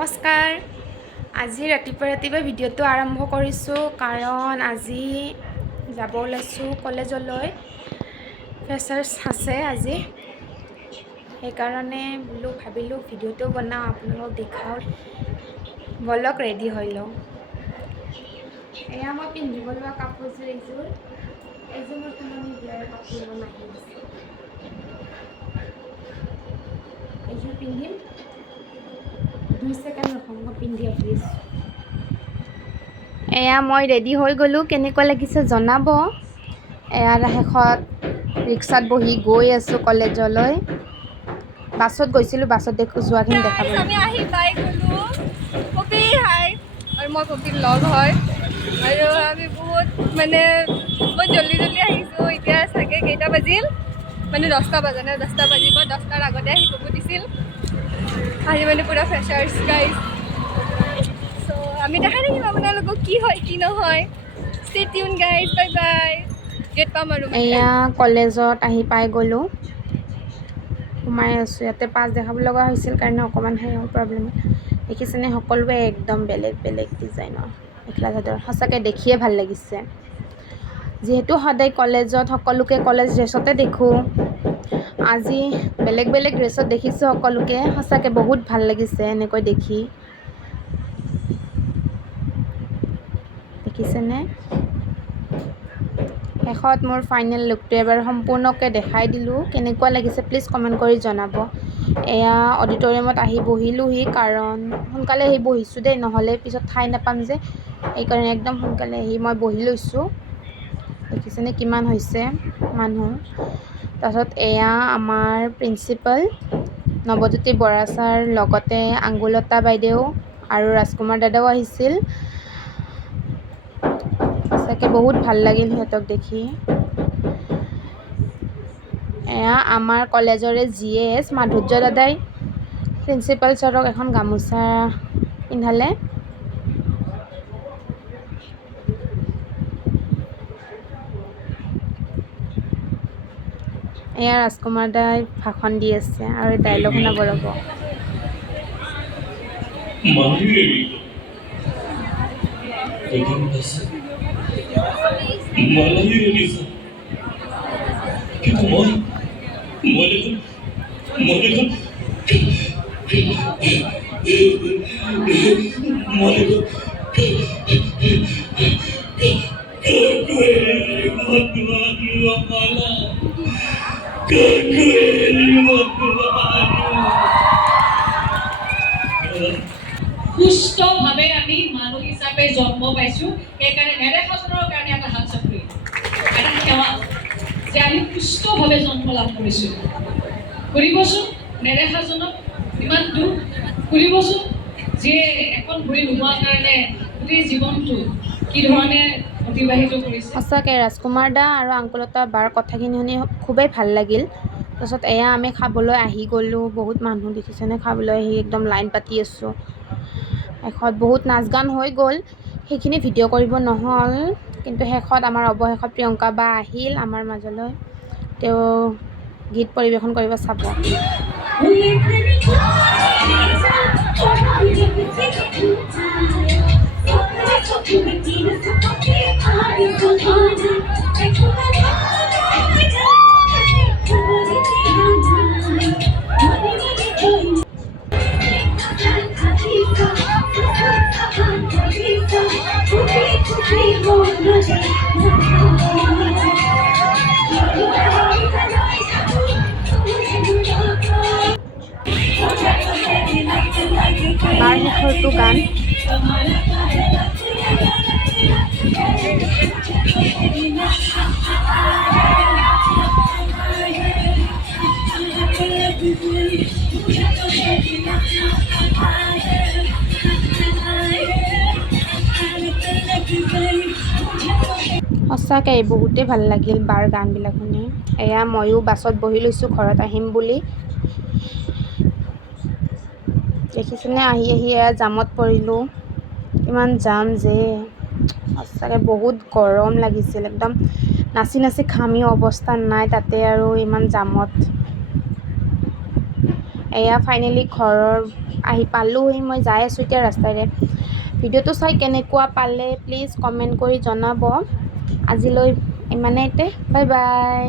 নমস্কাৰ। আজি ৰাতিপুৱা ভিডিঅ'টো আৰম্ভ কৰিছোঁ কাৰণ আজি যাব ওলাইছোঁ কলেজলৈ। ফ্ৰেছাৰ্ছ আছে আজি, সেইকাৰণে ভাবিলোঁ ভিডিঅ'টো বনাওঁ, আপোনালোকক দেখাওঁ। বলক ৰেডি হৈ লওঁ। এয়া মই পিন্ধিব লোৱা কাপোৰযোৰ এইযোৰ মোৰ পুৰণি বিয়াৰ কাপোৰ আহি আছে। এইযোৰ পিন্ধিম, 2 ছেকেণ্ড ৰখক, মই পিন্ধি আহি আছোঁ। এয়া মই ৰেডি হৈ গ'লোঁ, কেনেকুৱা লাগিছে জনাব। এয়া শেষত ৰিক্সাত বহি গৈ আছোঁ কলেজলৈ। বাছত গৈছিলোঁ, বাছত যোৱাখিনি দেখাব। আমি আহি পাই গ'লোঁ। পপি হাই, আৰু মই পপিৰ লগ হয়, আৰু আমি বহুত মই জল্দি আহিছোঁ। এতিয়া চাগে কেইটা বাজিল, 10টা বাজা নাই, 10টা বাজিব, 10টাৰ আগতে আহি পাব দিছিল। আজি পুৰা ফ্ৰেছাৰ্ছ গাইজ। চ' আমি দেখাই থাকিম আপোনালোকক কি হয় কি নহয়। Stay tune guys, bye bye. Get পাম আৰু এয়া কলেজত আহি পাই গ'লোঁ, সোমাই আছোঁ। ইয়াতে পাছ দেখাব লগা হৈছিল কাৰণে অকণমান প্ৰব্লেম। দেখিছেনে, সকলোৱে একদম বেলেগ বেলেগ ডিজাইনৰ মেখেলা চাদৰ। সঁচাকৈ দেখিয়ে ভাল লাগিছে। যিহেতু সদায় কলেজত সকলোকে কলেজ ড্ৰেছতে দেখোঁ, আজি বেলেগ বেলেগ ড্ৰেছত দেখিছোঁ সকলোকে। সঁচাকৈ বহুত ভাল লাগিছে এনেকৈ দেখি। দেখিছেনে? শেষত মোৰ ফাইনেল লুকটো এবাৰ সম্পূৰ্ণকৈ দেখাই দিলোঁ। কেনেকুৱা লাগিছে প্লিজ কমেণ্ট কৰি জনাব। এয়া অডিটৰিয়ামত আহি বহিলোঁহি, কাৰণ সোনকালে আহি বহিছোঁ দেই, নহ'লে পিছত ঠাই নাপাম যে, সেইকাৰণে একদম সোনকালে আহি মই বহি লৈছোঁ। দেখিছেনে কিমান হৈছে মানুহ। তাৰপিছত এয়া আমাৰ প্ৰিন্সিপাল নৱজ্যোতি বৰা ছাৰ, লগতে আংগুলতা বাইদেউ আৰু ৰাজকুমাৰ দাদাও আহিছিল। সঁচাকৈ বহুত ভাল লাগিল সিহঁতক দেখি। এয়া আমাৰ কলেজৰে GS মাধুৰ্য দাদাই প্ৰিন্সিপাল ছাৰক এখন গামোচা পিন্ধালে। এয়া ৰাজকুমাৰ দাই ভাষণ দি আছে আৰু ডাইলগ শুনাব ৰ'ব। সুস্থভাৱে আমি মানুহ হিচাপে জন্ম পাইছোঁ, সেইকাৰণে নেদেখাজনৰ কাৰণে এটা হাত চাপৰি, এটা সেৱা যে আমি সুস্থভাৱে জন্ম লাভ কৰিছোঁ। কৰিবচোন নেদেখাজনক ইমান দুখ, কৰিবচোন যিয়ে এখন ভৰি নোহোৱাৰ কাৰণে গোটেই জীৱনটো কি ধৰণে অতিবাহিত কৰিছে। সঁচাকৈ ৰাজকুমাৰ দা আৰু আংকুলতা বাৰ কথাখিনি শুনি খুবেই ভাল লাগিল। তাৰপিছত এয়া আমি খাবলৈ আহি গ'লোঁ। বহুত মানুহ দেখিছেনে, খাবলৈ আহি একদম লাইন পাতি আছোঁ। শেষত বহুত নাচ গান হৈ গ'ল, সেইখিনি ভিডিঅ' কৰিব নহ'ল। কিন্তু শেষত আমাৰ অৱশেষত প্ৰিয়ংকা বা আহিল আমাৰ মাজলৈ। তেওঁ গীত পৰিৱেশন কৰিব, চাব। বাৰ শেষৰটো গান। সঁচাকৈ বহুতেই ভাল লাগিল বাৰ গানবিলাক শুনি। এয়া ময়ো বাছত বহি লৈছোঁ ঘৰত আহিম বুলি। দেখিছেনে, আহি এয়া জামত পৰিলোঁ। ইমান জাম যে, সঁচাকৈ বহুত গৰম লাগিছিল। একদম নাচি নাচি ঘামি অৱস্থা নাই তাতে, আৰু ইমান জামত। এয়া ফাইনেলি ঘৰৰ আহি পালোহি, মই যাই আছোঁ এতিয়া ৰাস্তাৰে। ভিডিঅ'টো চাই কেনেকুৱা পালে প্লিজ কমেণ্ট কৰি জনাব। আজিলৈ ইমানেইতে, বাই বাই।